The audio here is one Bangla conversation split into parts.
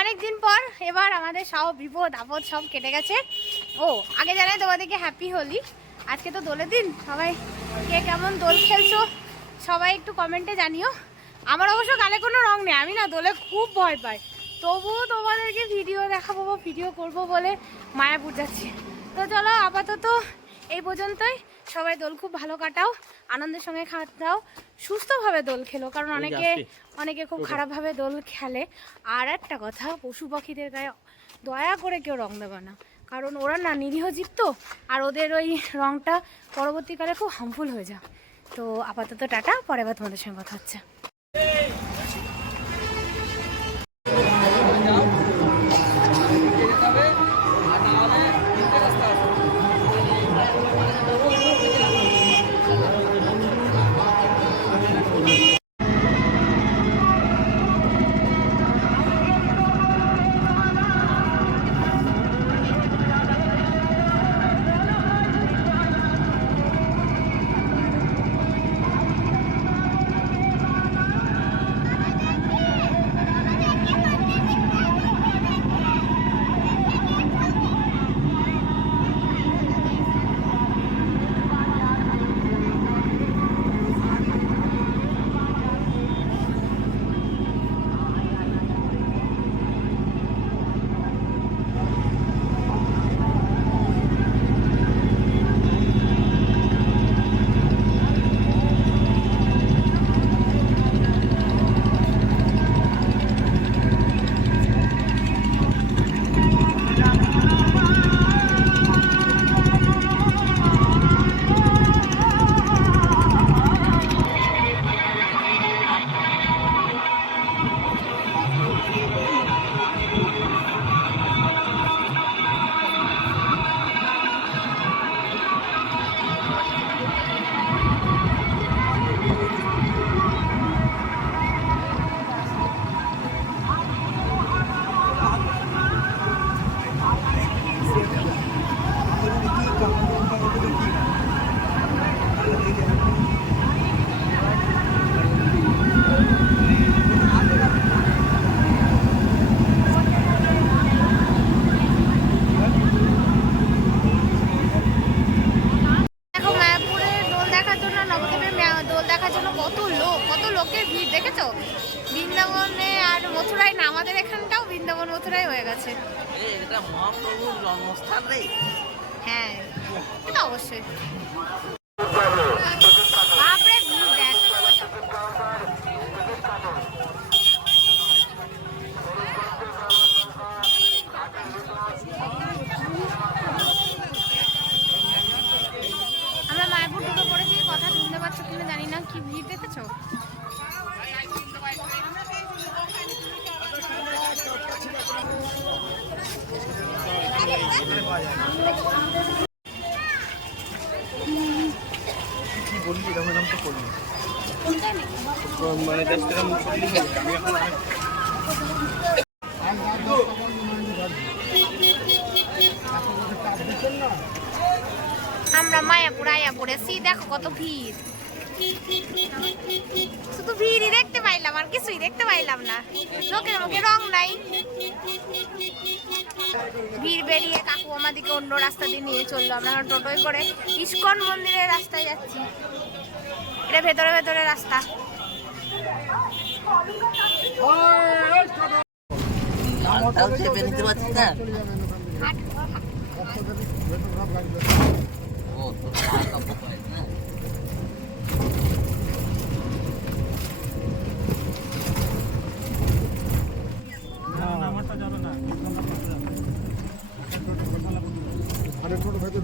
অনেকদিন পর এবার আমাদের সব বিপদ আপদ সব কেটে গেছে। ও আগে জানাই তোমাদেরকে হ্যাপি হোলি। আজকে তো দোলের দিন, সবাই কে কেমন দোল খেলছো সবাই একটু কমেন্টে জানিও। আমার অবশ্য গালে কোনো রং নেই, আমি না দোলে খুব ভয় পাই, তবুও তোমাদেরকে ভিডিও দেখাবো বা ভিডিও করবো বলে মায়াপুর যাচ্ছি। তো চলো আপাতত এই পর্যন্তই। সবাই দোল খুব ভালো কাটাও, আনন্দের সঙ্গে খাওয়াও, সুস্থভাবে দোল খেলো, কারণ অনেকে খুব খারাপভাবে দোল খেলে। আর একটা কথা, পশু পাখিদের গায়ে দয়া করে কেউ রং দেবে না, কারণ ওরা না নিরীহ জীব তো, আর ওদের ওই রংটা পরবর্তীকালে খুব হার্মফুল হয়ে যায়। তো আপাতত টাটা, পরে আবার তোমাদের সঙ্গে কথা হচ্ছে। বৃন্দাবনে আর মথুরায় না, আমাদের এখানটাও বৃন্দাবন মথুরাই হয়ে গেছে। এটা মহাপ্রভুর জন্মস্থান রে। হ্যাঁ এটা অবশ্যই। বাপরে ভিড় দেখ। আমরা মায়াপুর ঢুকে পড়েছি, কথা শুনতে পাচ্ছ কিনা জানি না, কি ভিড় দেখেছো? আমরা মায়াপুর আয়া পড়েছি, দেখো কত ভিড়। শুধু ভিড়ই দেখতে পাইলাম, আর কিছুই দেখতে পাইলাম না, লোকের মুখে রং নাই। ভিড় বেরিয়ে কাকু আমাদেরকে অন্য রাস্তা দিয়ে নিয়ে চললো, আমরা টোটোয় করে ইস্কন মন্দিরের রাস্তায় যাচ্ছি। এটা ভেতরে ভেতরে রাস্তা।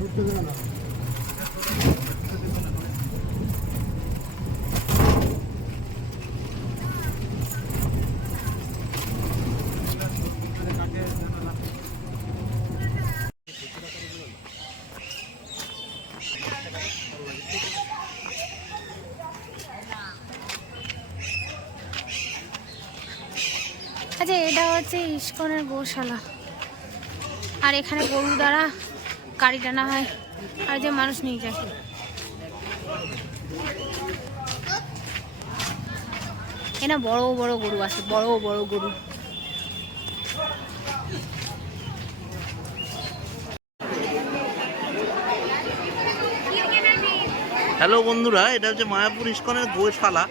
ঢুকতে দেবে না। আচ্ছা, এটা হচ্ছে ইস্কনের গোশালা, আর এখানে গরু দ্বারা গাড়ি টানা হয় আর যে মানুষ নিয়ে যায়। এনা বড় বড় গরু আছে, বড় বড় গরু। হ্যালো বন্ধুরা, এটা হচ্ছে মায়াপুর ইস্কনের গোশালা।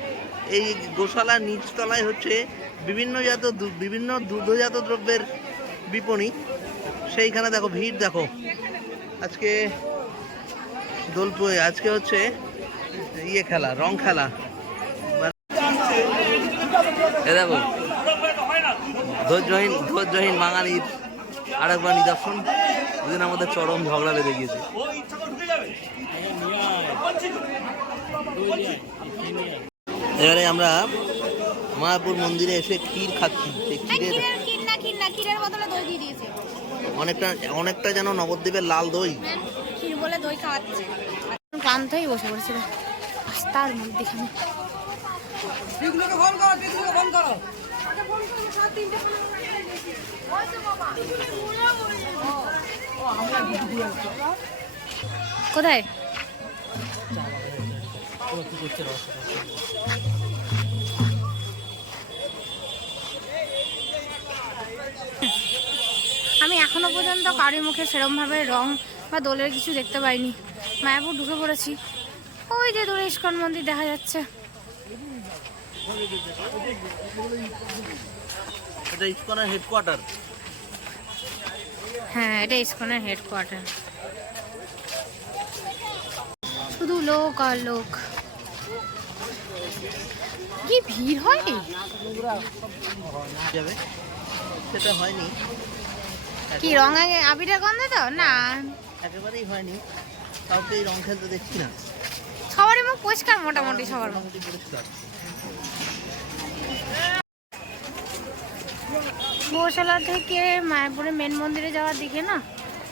এই গোশালার নিচতলায় হচ্ছে বিভিন্ন দুগ্ধজাত দ্রব্যের বিপণী। সেইখানে দেখো ভিড়, দেখো আজকে আজকে হচ্ছে খেলা, রং খেলা। এ দেখো ধৈর্যহীন বাঙালির আরেকবার নিদর্শন। দুদিনের মধ্যে চরম ঝগড়া বেঁধে গিয়েছে। এবারে আমরা মায়াপুর মন্দিরে এসে ক্ষীর খাচ্ছি। ক্ষীরের বদলে দই দিয়ে দিয়েছে। অনেকটা যেন নবদ্বীপের লাল দই। ক্ষীর বলে দই খাওয়াচ্ছে। ক্লান্ত হয়ে বসে পড়েছিল রাস্তার মধ্যেখানে। কোথায়? আমি এখনো পর্যন্ত কারোর মুখে সেরকম ভাবে রং বা দোলের কিছু দেখতে পাইনি। মায়াপুর ঢুকে পড়েছি, ওই যে দূরে ইস্কন মন্দির দেখা যাচ্ছে। এটা ইস্কনের হেডকোয়ার্টার। হ্যাঁ, এটা ইস্কনের হেডকোয়ার্টার। শুধু লোক আর লোক, কি ভিড় হয়। সেটা হয়নি কি রং আবিরের গন্ধে তো না, একেবারেই হয়নি। কাউকে রং খেলতে দেখছি না। সবারই মুখ পরিষ্কার, মোটামুটি সবার মুখ পরিষ্কার। গোশালা থেকে মায়াপুরে মেন মন্দিরে যাওয়ার দিকে না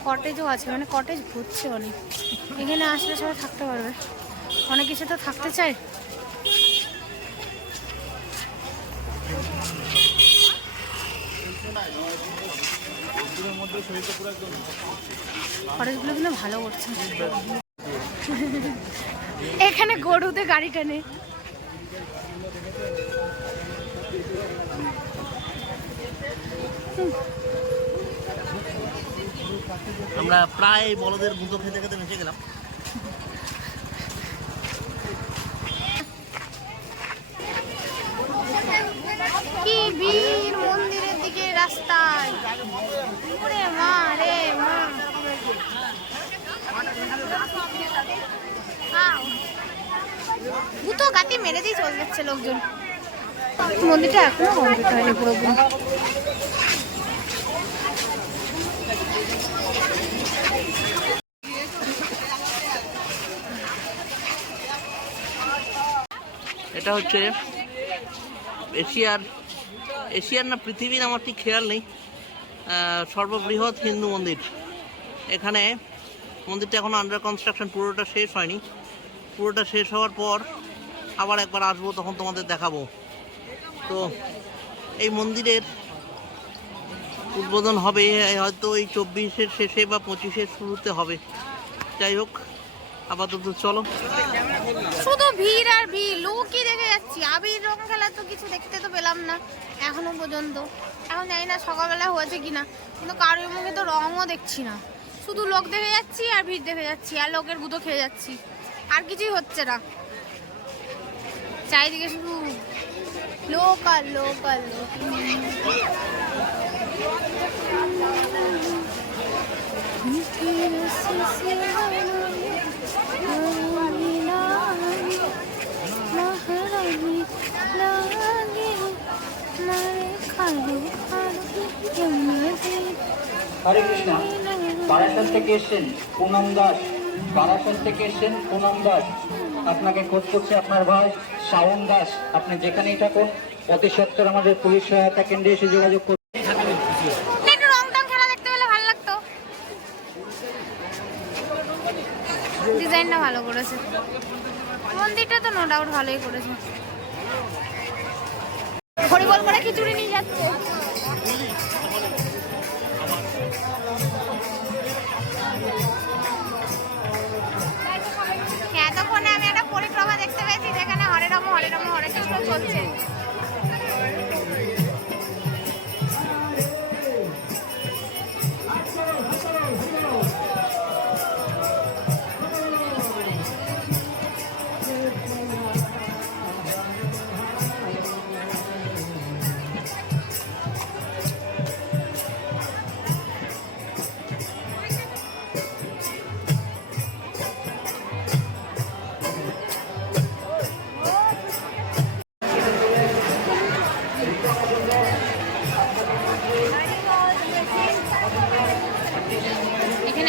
কটেজও আছে, মানে কটেজ ঘুরছে অনেক। এখানে আসলে সবাই থাকতে পারবে, অনেক কিছু তো থাকতে চায়। কটেজগুলো কিন্তু ভালো করছে। এখানে গরুতে গাড়ি টানে। আমরা প্রায় বলদের গুঁতো খেতে খেতে বেঁচে গেলাম। কি ভিড় মন্দিরের দিকে রাস্তায়। ওরে মা রে মা, গুতো গাতি মেরে দিয়ে চলে যাচ্ছে লোকজন। মন্দিরটা এখনো কমপ্লিট হয়নি পুরোপুরি। এটা হচ্ছে এশিয়ার না পৃথিবীর, আমার ঠিক খেয়াল নেই, সর্ববৃহৎ হিন্দু মন্দির। এখানে মন্দিরটা এখন আন্ডার কনস্ট্রাকশন, পুরোটা শেষ হয়নি। পুরোটা শেষ হওয়ার পর আবার একবার আসবো, তখন তোমাদের দেখাবো। তো এই মন্দিরের উদ্বোধন হবে হয়তো এই 24-এর শেষে বা 25-এর শুরুতে হবে। যাই হোক, আপাতত চলো। শুধু ভিড় আর ভিড়, লোকই দেখে যাচ্ছি। আবির রং খেলা তো কিছু দেখতে তো পেলাম না এখনো পর্যন্ত। এখন জানি না সকালবেলা হয়েছে কিনা, কিন্তু কারোর মুখে তো রঙও দেখছি না। শুধু লোক দেখে যাচ্ছি আর ভিড় দেখে যাচ্ছি আর লোকের গুঁতো খেয়ে যাচ্ছি, আর কিছুই হচ্ছে না। চারিদিকে শুধু লোক আর লোক আর লোক। হরে কৃষ্ণ। বারাসাত থেকে এসছেন পুনম দাস, বারাসাত থেকে এসছেন পুনম দাস। আপনাকে খোঁজ করছে আপনার ভাই শাওন দাস। আপনি যেখানেই থাকুন অতি সত্বর আমাদের পুলিশ সহায়তা কেন্দ্রে এসে যোগাযোগ করুন। একটু রং টং খেলা দেখতে পেলে ভালো লাগতো। ডিজাইনটা ভালো করেছে, মন্দিরটা তো নো ডাউট ভালোই করেছে। হরিবল করে খিচুড়ি নিয়ে যাচ্ছে। এতক্ষণে আমি একটা পরিক্রমা দেখতে পেয়েছি যেখানে হরে রাম হরে রাম হরে কৃষ্ণ চলছে।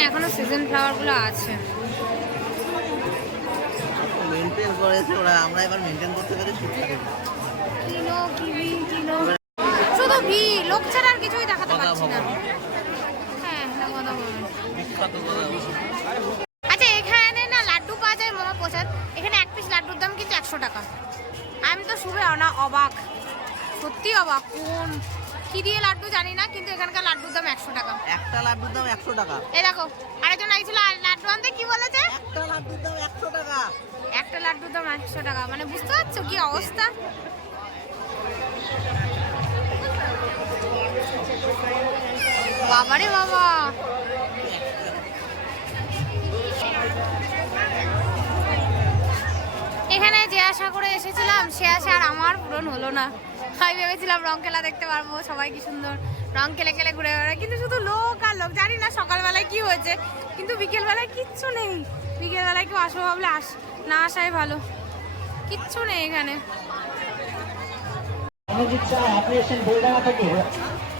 এখনো সিজন ফ্লাওয়ার গুলো আছে। মেনটেন করেছে ওরা, আমরা এবার মেনটেন করতে পারি ঠিকঠাক। কিনো কিবি কিনো, শুধু ভি, লোক ছাড়া আর কিছুই দেখাতে পাচ্ছি না। হ্যাঁ হ্যাঁ, কথা বলুন। বিখ্যাত কথা। আচ্ছা, এখানে না লাড্ডু পাওয়া যায় মহাপ্রসাদ। এখানে এক পিস লাড্ডুর দাম কিন্তু 100 টাকা। আমি তো শুভে অবাক, সত্যি অবাক। কোন কি দিয়ে লাড্ডু জানি না, কিন্তু এখানকার লাড্ডুর দাম 100 টাকা। একটা লাড্ডুর দাম 100 টাকা। এই দেখো, আরেকজন আইছিল লাড্ডু আনতে, কি বলেছে? একটা লাড্ডুর দাম 100 টাকা। একটা লাড্ডুর দাম 100 টাকা, মানে বুঝতে পারছো কি অবস্থা। বাবারে বাবা, এখানে যে আশা করে এসেছিলাম সে আশা আর আমার পূরণ হলো না। আমি ভেবেছিলাম রং খেলা দেখতে পারবো, সবাই কি সুন্দর রং খেলে খেলে ঘুরে বেড়ায়, কিন্তু শুধু লোক আর লোক। জানি না সকালবেলায় কি হয়েছে, কিন্তু বিকেলবেলায় কিচ্ছু নেই। বিকেলবেলায় কেউ আসবো ভাবলে না আসাই ভালো, কিচ্ছু নেই এখানে।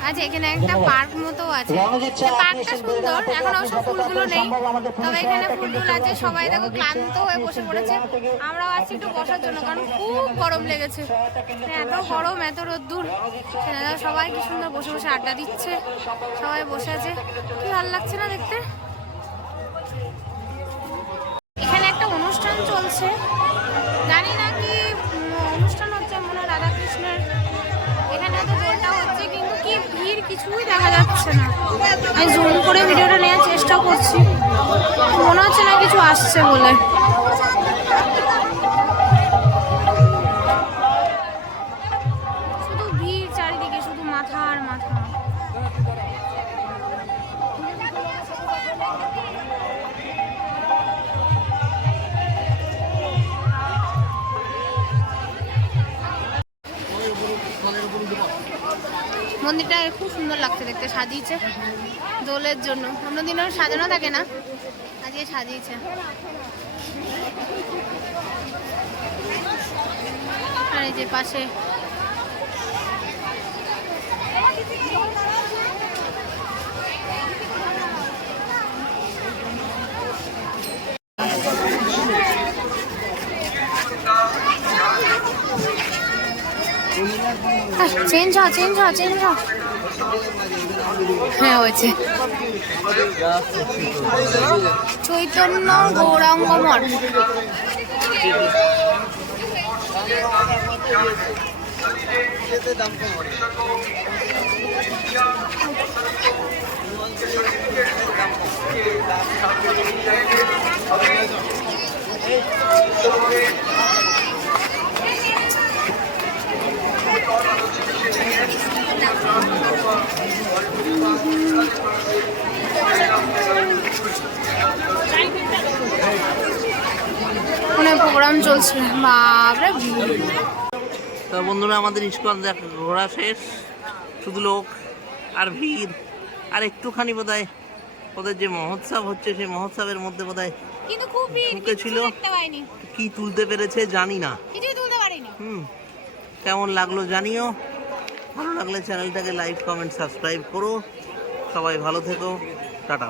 আচ্ছা, এখানে একটা পার্ক মতো আছে, পার্কটা সুন্দর, এখন অবশ্য ফুলগুলো নেই, তবে এখানে ফুলগুলো আছে। সবাই দেখো ক্লান্ত হয়ে বসে পড়েছে, আমরাও আছি একটু বসার জন্য, কারণ খুব গরম লেগেছে। এত গরম, এত রোদ্দুর, সবাই কি সুন্দর বসে বসে আড্ডা দিচ্ছে, সবাই বসে আছে, কি ভালো লাগছে না দেখতে। এখানে একটা অনুষ্ঠান চলছে, জানি না কি অনুষ্ঠান হচ্ছে, মনে হয় রাধাকৃষ্ণের। এখানে তো দোলটা হচ্ছে, কিন্তু কি ভিড় কিছুই দেখা যাচ্ছে না। আমি জুম করে ভিডিওটা নেওয়ার চেষ্টা করছি, মনে হচ্ছে না কিছু আসছে বলে। শুধু ভিড় চারিদিকে, শুধু মাথা আর মাথা। মন্দিরটা খুব সুন্দর লাগছে দেখতে, সাজিয়েছে দোলের জন্য। অন্যদিনও সাজানো থাকে না, আজকে সাজিয়েছে। আর এই যে পাশে চেঞ্জ হ। হ্যাঁ হয়েছে, চৈতন্য গৌরাঙ্গ মঠ। প্রোগ্রাম চলছে, বাপরে। তো বন্ধুরা, আমাদের ইস্কন ঘোরা শেষ, শুধু লোক আর ভিড়। আর একটুখানি বোধহয় ওদের যে মহোৎসব হচ্ছে, সেই মহোৎসবের মধ্যে বোধহয় কিন্তু খুব ভিড়, ঢুকেছিল, দেখতে পাইনি, কি তুলতে পেরেছে জানি না। কিছুই তুলতে পারিনি। কেমন লাগলো জানিও। ভালো লাগলে চ্যানেলটাকে লাইক, কমেন্ট, সাবস্ক্রাইব করো। সবাই ভালো থেকো, টাটা।